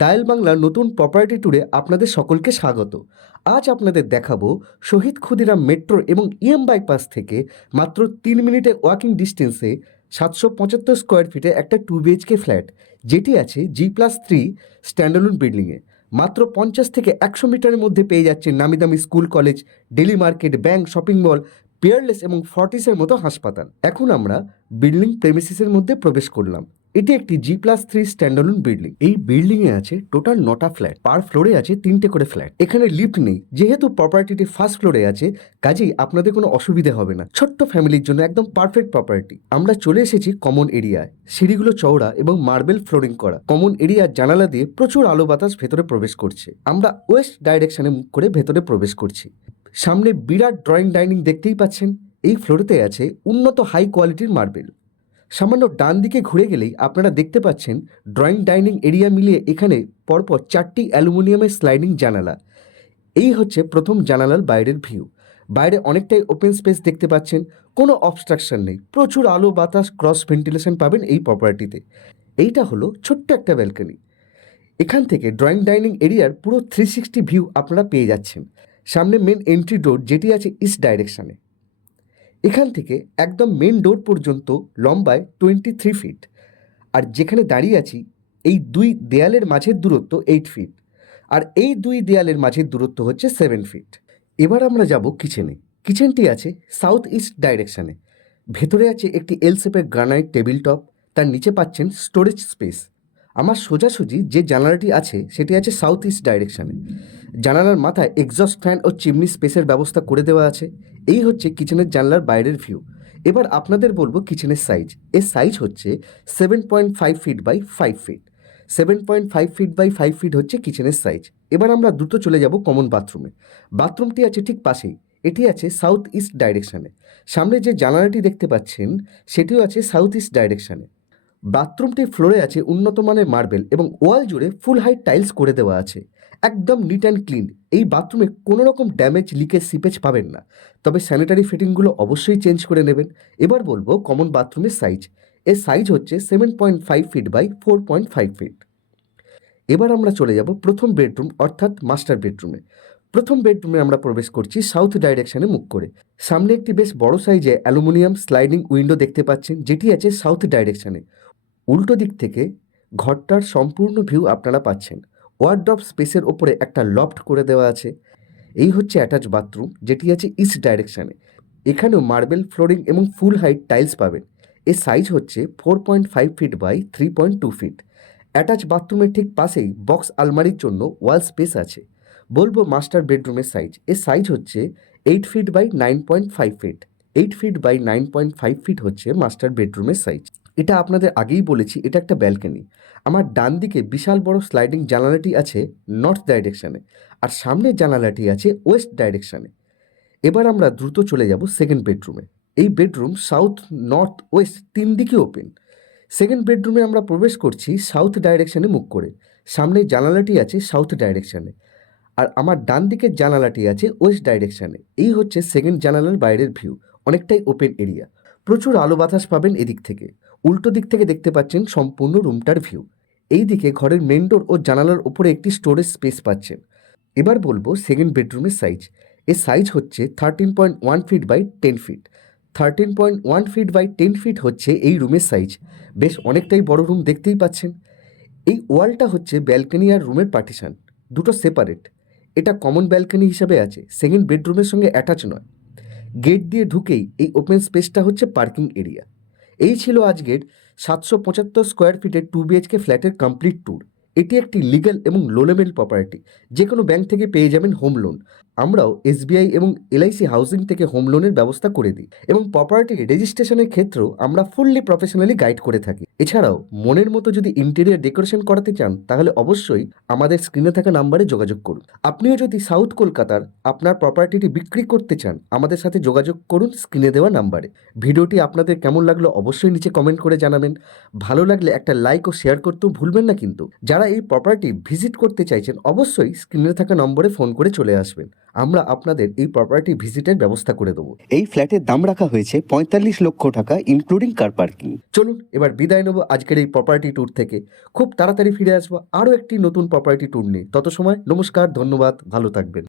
Dial বাংলার নতুন property ট্যুরে আপনাদের সকলকে স্বাগত। আজ আপনাদের দেখাবো শহীদ ক্ষুদিরাম মেট্রো এবং বাইপাস থেকে মাত্র 3 মিনিটে ওয়াকিং ডিস্টেন্সে 775 স্কোয়ার ফিটে একটা 2 BHK ফ্ল্যাট, যেটি আছে G+3 স্ট্যান্ডালোন বিল্ডিংয়ে। মাত্র 50 থেকে 100 মিটারের মধ্যে পেয়ে যাচ্ছেন নামি দামি school, college, daily market, bank, shopping mall, Peerless এবং ফর্টিসের মতো হাসপাতাল। এখন আমরা বিল্ডিং প্রেমিসিসের মধ্যে প্রবেশ করলাম। এটি একটি G+3 স্ট্যান্ডালোন বিল্ডিং। এই বিল্ডিংয়ে আছে টোটাল 9টা ফ্ল্যাট, পার ফ্লোরে আছে 3টে করে ফ্ল্যাট। এখানে লিফট নেই, যেহেতু প্রপার্টিটি ফার্স্ট ফ্লোরে আছে, কাজেই আপনাদের কোনো অসুবিধা হবে না। ছোট্ট ফ্যামিলির জন্য একদম পারফেক্ট প্রপার্টি। আমরা চলে এসেছি কমন এরিয়ায়। সিঁড়িগুলো চওড়া এবং মার্বেল ফ্লোরিং করা। কমন এরিয়ার জানালা দিয়ে প্রচুর আলো বাতাস ভেতরে প্রবেশ করছে। আমরা ওয়েস্ট ডাইরেকশনে মুখ করে ভেতরে প্রবেশ করছি। সামনে বিরাট ড্রয়িং ডাইনিং দেখতেই পাচ্ছেন। এই ফ্লোরেতে আছে উন্নত হাই কোয়ালিটির মার্বেল। সামান্য ডান দিকে ঘুরে গেলেই আপনারা দেখতে পাচ্ছেন ড্রয়িং ডাইনিং এরিয়া মিলিয়ে এখানে পরপর 4টি অ্যালুমিনিয়ামের স্লাইডিং জানালা। এই হচ্ছে প্রথম জানালার বাইরের ভিউ। বাইরে অনেকটাই ওপেন স্পেস দেখতে পাচ্ছেন, কোনো অবস্ট্রাকশন নেই, প্রচুর আলো বাতাস, ক্রস ভেন্টিলেশন পাবেন এই প্রপার্টিতে। এইটা হলো ছোট্ট একটা ব্যালকনি। এখান থেকে ড্রয়িং ডাইনিং এরিয়ার পুরো 360 ভিউ আপনারা পেয়ে যাচ্ছেন। সামনে মেন এন্ট্রি ডোর, যেটি আছে ইস্ট ডাইরেকশানে। এখান থেকে একদম মেন ডোর পর্যন্ত লম্বায় 23 ফিট, আর যেখানে দাঁড়িয়ে আছি এই দুই দেয়ালের মাঝের দূরত্ব 8 ফিট, আর এই দুই দেয়ালের মাঝের দূরত্ব হচ্ছে 7 ফিট। এবার আমরা যাব কিচেনে। কিচেনটি আছে সাউথ ইস্ট ডাইরেকশানে। ভেতরে আছে একটি এল শেপের গ্রানাইট টেবিল টপ, তার নিচে পাচ্ছেন স্টোরেজ স্পেস। আমার সোজাসুজি যে জানালাটি আছে সেটি আছে সাউথ ইস্ট ডাইরেকশানে। জানালার মাথায় এক্সস্ট ফ্যান ও চিমনি স্পেসের ব্যবস্থা করে দেওয়া আছে। এই হচ্ছে কিচেনের জানলার বাইরের ভিউ। এবার আপনাদের বলবো কিচেনের সাইজ। এর সাইজ হচ্ছে 7.5 feet by 5 feet. 7.5 feet by 5 feet হচ্ছে কিচেনের সাইজ। এবার আমরা দ্রুত চলে যাব কমন বাথরুমে। বাথরুমটি আছে ঠিক পাশেই। এটি আছে সাউথ ইস্ট ডাইরেকশানে। সামনে যে জানালাটি দেখতে পাচ্ছেন সেটিও আছে সাউথ ইস্ট ডাইরেকশানে। বাথরুমটির ফ্লোরে আছে উন্নত মানের মার্বেল এবং ওয়াল জুড়ে ফুল হাইট টাইলস করে দেওয়া আছে। একদম নিট অ্যান্ড ক্লিন। এই বাথরুমে কোনো রকম ড্যামেজ, লিকেজ, সিপেজ পাবেন না। তবে স্যানিটারি ফিটিংগুলো অবশ্যই চেঞ্জ করে নেবেন। এবার বলবো কমন বাথরুমের সাইজ। এর সাইজ হচ্ছে 7.5 ফিট বাই 4.5 ফিট। এবার আমরা চলে যাব প্রথম বেডরুম অর্থাৎ মাস্টার বেডরুমে। প্রথম বেডরুমে আমরা প্রবেশ করছি সাউথ ডাইরেকশনে মুখ করে। সামনে একটি বেশ বড় সাইজে অ্যালুমিনিয়াম স্লাইডিং উইন্ডো দেখতে পাচ্ছেন, যেটি আছে সাউথ ডাইরেকশনে। উল্টো দিক থেকে ঘরটার সম্পূর্ণ ভিউ আপনারা পাচ্ছেন। ওয়ার্ডরোব স্পেসের ওপরে একটা লফট করে দেওয়া আছে। এই হচ্ছে অ্যাটাচ বাথরুম, যেটি আছে ইস্ট ডাইরেকশানে। এখানেও মার্বেল ফ্লোরিং এবং ফুল হাইট টাইলস পাবেন। এর সাইজ হচ্ছে 4.5 ফিট বাই 3.2 ফিট। অ্যাটাচ বাথরুমের ঠিক পাশেই বক্স আলমারির জন্য ওয়াল স্পেস আছে। বলবো মাস্টার বেডরুমের সাইজ। এর সাইজ হচ্ছে 8 feet by 9.5 feet. 8 feet by 9.5 feet হচ্ছে মাস্টার বেডরুমের সাইজ। এটা আপনাদের আগেই বলেছি, এটা একটা ব্যালকনি। আমার ডান দিকে বিশাল বড় স্লাইডিং জানালাটি আছে নর্থ ডাইরেকশানে, আর সামনের জানালাটি আছে ওয়েস্ট ডাইরেকশানে। এবার আমরা দ্রুত চলে যাব সেকেন্ড বেডরুমে। এই বেডরুম সাউথ, নর্থ, ওয়েস্ট 3 দিকে ওপেন। সেকেন্ড বেডরুমে আমরা প্রবেশ করছি সাউথ ডাইরেকশানে মুখ করে। সামনের জানালাটি আছে সাউথ ডাইরেকশানে, আর আমার ডান দিকের জানালাটি আছে ওয়েস্ট ডাইরেকশানে। এই হচ্ছে সেকেন্ড জানালার বাইরের ভিউ। অনেকটাই ওপেন এরিয়া, প্রচুর আলো বাতাস পাবেন এদিক থেকে। উল্টো দিক থেকে দেখতে পাচ্ছেন সম্পূর্ণ রুমটার ভিউ। এই দিকে ঘরের মেন ডোর ও জানালার উপরে একটি স্টোরেজ স্পেস পাচ্ছেন। এবার বলবো সেকেন্ড বেডরুমের সাইজ। এর সাইজ হচ্ছে 13.1 feet by 10 feet. 13.1 feet by 10 feet হচ্ছে এই রুমের সাইজ। বেশ অনেকটাই বড় রুম দেখতেই পাচ্ছেন। এই ওয়ালটা হচ্ছে ব্যালকনি আর রুমের পার্টিশন, দুটো সেপারেট। এটা কমন ব্যালকনি হিসাবে আছে, সেকেন্ড বেডরুমের সঙ্গে অ্যাটাচ নয়। গেট দিয়ে ঢুকেই এই ওপেন স্পেসটা হচ্ছে পার্কিং এরিয়া। এই ছিল আজকের 775 স্কোয়ার ফিটের 2 BHK ফ্ল্যাটের কমপ্লিট ট্যুর। এটি একটি লিগ্যাল এবং লো লেভেল প্রপার্টি। যে কোনো ব্যাংক থেকে পেয়ে যাবেন হোম লোন। আমরাও SBI এবং LIC হাউজিং থেকে হোম লোনের ব্যবস্থা করে দিই, এবং প্রপার্টি রেজিস্ট্রেশনের ক্ষেত্রেও আমরা ফুললি প্রফেশনালি গাইড করে থাকি। এছাড়াও মনের মতো যদি ইন্টেরিয়ার ডেকোরেশন করাতে চান, তাহলে অবশ্যই আমাদের স্ক্রিনে থাকা নাম্বারে যোগাযোগ করুন। আপনিও যদি সাউথ কলকাতার আপনার প্রপার্টিটি বিক্রি করতে চান, আমাদের সাথে যোগাযোগ করুন স্ক্রিনে দেওয়া নাম্বারে। ভিডিওটি আপনাদের কেমন লাগলো অবশ্যই নিচে কমেন্ট করে জানাবেন। ভালো লাগলে একটা লাইক ও শেয়ার করতেও ভুলবেন না কিন্তু। যারা এই প্রপার্টি ভিজিট করতে চাইছেন অবশ্যই স্ক্রিনে থাকা নম্বরে ফোন করে চলে আসবেন। আমরা আপনাদের এই প্রপার্টি ভিজিটের ব্যবস্থা করে দেবো। এই ফ্ল্যাটের দাম রাখা হয়েছে 45 লক্ষ টাকা ইনক্লুডিং কার পার্কিং। চলুন এবার বিদায় নেবো আজকের এই প্রপার্টি ট্যুর থেকে। খুব তাড়াতাড়ি ফিরে আসবো আরও একটি নতুন প্রপার্টি ট্যুর নিয়ে। তত সময় নমস্কার, ধন্যবাদ, ভালো থাকবেন।